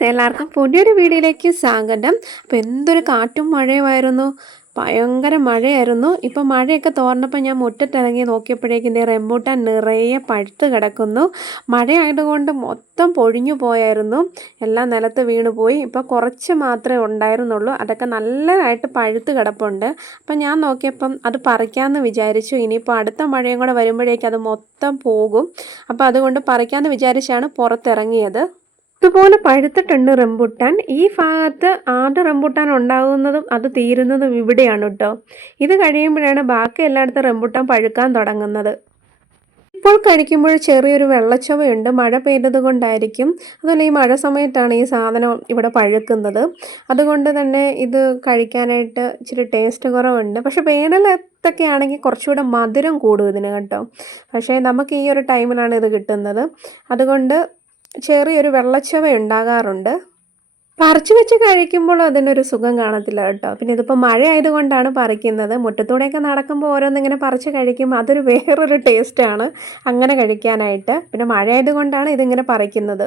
Guys, എല്ലാവർക്കും പുതിയൊരു വീഡിയോയിലേക്ക് സ്വാഗതം. അപ്പോൾ എന്തൊരു കാറ്റും മഴയുമായിരുന്നു, ഭയങ്കര മഴയായിരുന്നു. ഇപ്പം മഴയൊക്കെ തോർന്നപ്പോൾ ഞാൻ മുറ്റത്തിറങ്ങി നോക്കിയപ്പോഴേക്കും ഇതേ റംബൂട്ടാൻ നിറയെ പഴുത്ത് കിടക്കുന്നു. മഴയായതുകൊണ്ട് മൊത്തം പൊഴിഞ്ഞു പോയായിരുന്നു, എല്ലാം നിലത്ത് വീണു പോയി. ഇപ്പോൾ കുറച്ച് മാത്രമേ ഉണ്ടായിരുന്നുള്ളൂ, അതൊക്കെ നല്ലതായിട്ട് പഴുത്ത് കിടപ്പുണ്ട്. അപ്പം ഞാൻ നോക്കിയപ്പം അത് പറിക്കാമെന്ന് വിചാരിച്ചു. ഇനിയിപ്പോൾ അടുത്ത മഴയും കൂടെ വരുമ്പോഴേക്കും അത് മൊത്തം പോകും. അപ്പോൾ അതുകൊണ്ട് പറിക്കാമെന്ന് വിചാരിച്ചാണ് പുറത്തിറങ്ങിയത്. ഇതുപോലെ പഴുത്തിട്ടുണ്ട് റംബൂട്ടാൻ. ഈ ഭാഗത്ത് ആദ്യ റംബൂട്ടാൻ ഉണ്ടാകുന്നതും അത് തീരുന്നതും ഇവിടെയാണ് കേട്ടോ. ഇത് കഴിയുമ്പോഴാണ് ബാക്കി എല്ലായിടത്തും റംബൂട്ടാൻ പഴുക്കാൻ തുടങ്ങുന്നത്. ഇപ്പോൾ കഴിക്കുമ്പോൾ ചെറിയൊരു വെള്ളച്ചവയുണ്ട്, മഴ പെയ്തത് കൊണ്ടായിരിക്കും. അതുപോലെ ഈ മഴ സമയത്താണ് ഈ സാധനം ഇവിടെ പഴുക്കുന്നത്. അതുകൊണ്ട് തന്നെ ഇത് കഴിക്കാനായിട്ട് ഇച്ചിരി ടേസ്റ്റ് കുറവുണ്ട്. പക്ഷേ വേനലത്തൊക്കെ ആണെങ്കിൽ കുറച്ചുകൂടെ മധുരം കൂടും ഇതിന് കേട്ടോ. പക്ഷേ നമുക്ക് ഈ ഒരു ടൈമിലാണ് ഇത് കിട്ടുന്നത്. അതുകൊണ്ട് ചെറിയൊരു വെള്ളച്ചവ ഉണ്ടാകാറുണ്ട്. പറിച്ചു വെച്ച് കഴിക്കുമ്പോൾ അതിനൊരു സുഖം കാണത്തില്ല കേട്ടോ. പിന്നെ ഇതിപ്പോൾ മഴ ആയതുകൊണ്ടാണ് പറിക്കുന്നത്. മുറ്റത്തൂടെയൊക്കെ നടക്കുമ്പോൾ ഓരോന്നിങ്ങനെ പറിച്ച് കഴിക്കുമ്പോൾ അതൊരു വേറൊരു ടേസ്റ്റാണ് അങ്ങനെ കഴിക്കാനായിട്ട്. പിന്നെ മഴ ആയതുകൊണ്ടാണ് ഇതിങ്ങനെ പറിക്കുന്നത്.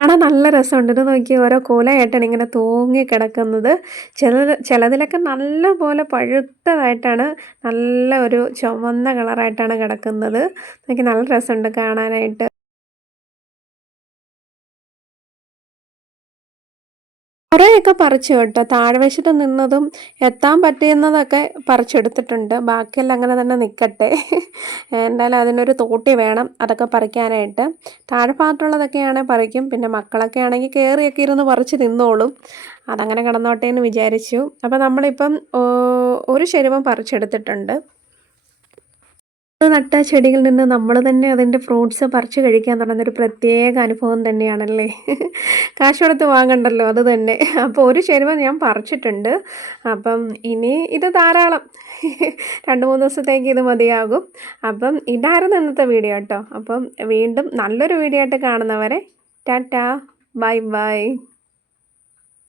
കാണാൻ നല്ല രസമുണ്ട്. ഇത് നോക്കി ഓരോ കോലയായിട്ടാണ് ഇങ്ങനെ തൂങ്ങി കിടക്കുന്നത്. ചിലതിലൊക്കെ നല്ല പോലെ പഴുത്തതായിട്ടാണ്, നല്ല ഒരു ചുവന്ന കളറായിട്ടാണ് കിടക്കുന്നത്. നോക്കി നല്ല രസമുണ്ട് കാണാനായിട്ട്. കുറേയൊക്കെ പറിച്ചു കേട്ടോ. താഴ്വശത്ത് നിന്നതും എത്താൻ പറ്റുന്നതൊക്കെ പറിച്ചെടുത്തിട്ടുണ്ട്. ബാക്കിയെല്ലാം അങ്ങനെ തന്നെ നിൽക്കട്ടെ. എന്തായാലും അതിനൊരു തോട്ടി വേണം അതൊക്കെ പറിക്കാനായിട്ട്. താഴെഭാഗത്തുള്ളതൊക്കെയാണെങ്കിൽ പറിക്കും. പിന്നെ മക്കളൊക്കെ ആണെങ്കിൽ കയറിയൊക്കെ ഇരുന്ന് പറിച്ച് തിന്നോളും. അതങ്ങനെ കിടന്നോട്ടെ എന്ന് വിചാരിച്ചു. അപ്പോൾ നമ്മളിപ്പം ഒരു ശരുവം പറിച്ചെടുത്തിട്ടുണ്ട്. നട്ട ചെടിയിൽ നിന്ന് നമ്മൾ തന്നെ അതിൻ്റെ ഫ്രൂട്ട്സ് പറിച്ച് കഴിക്കാൻ തുടങ്ങുന്നൊരു പ്രത്യേക അനുഭവം തന്നെയാണല്ലേ. കാശ് കൊടുത്ത് വാങ്ങണ്ടല്ലോ, അത് തന്നെ. അപ്പോൾ ഒരു ചെരുവ ഞാൻ പറിച്ചിട്ടുണ്ട്. അപ്പം ഇനി ഇത് ധാരാളം, 2-3 ദിവസത്തേക്ക് ഇത് മതിയാകും. അപ്പം ഇതായിരുന്നു ഇന്നത്തെ വീഡിയോ കേട്ടോ. അപ്പം വീണ്ടും നല്ലൊരു വീഡിയോ ആയിട്ട് കാണുന്നവരെ ടാറ്റാ, ബൈ ബൈ.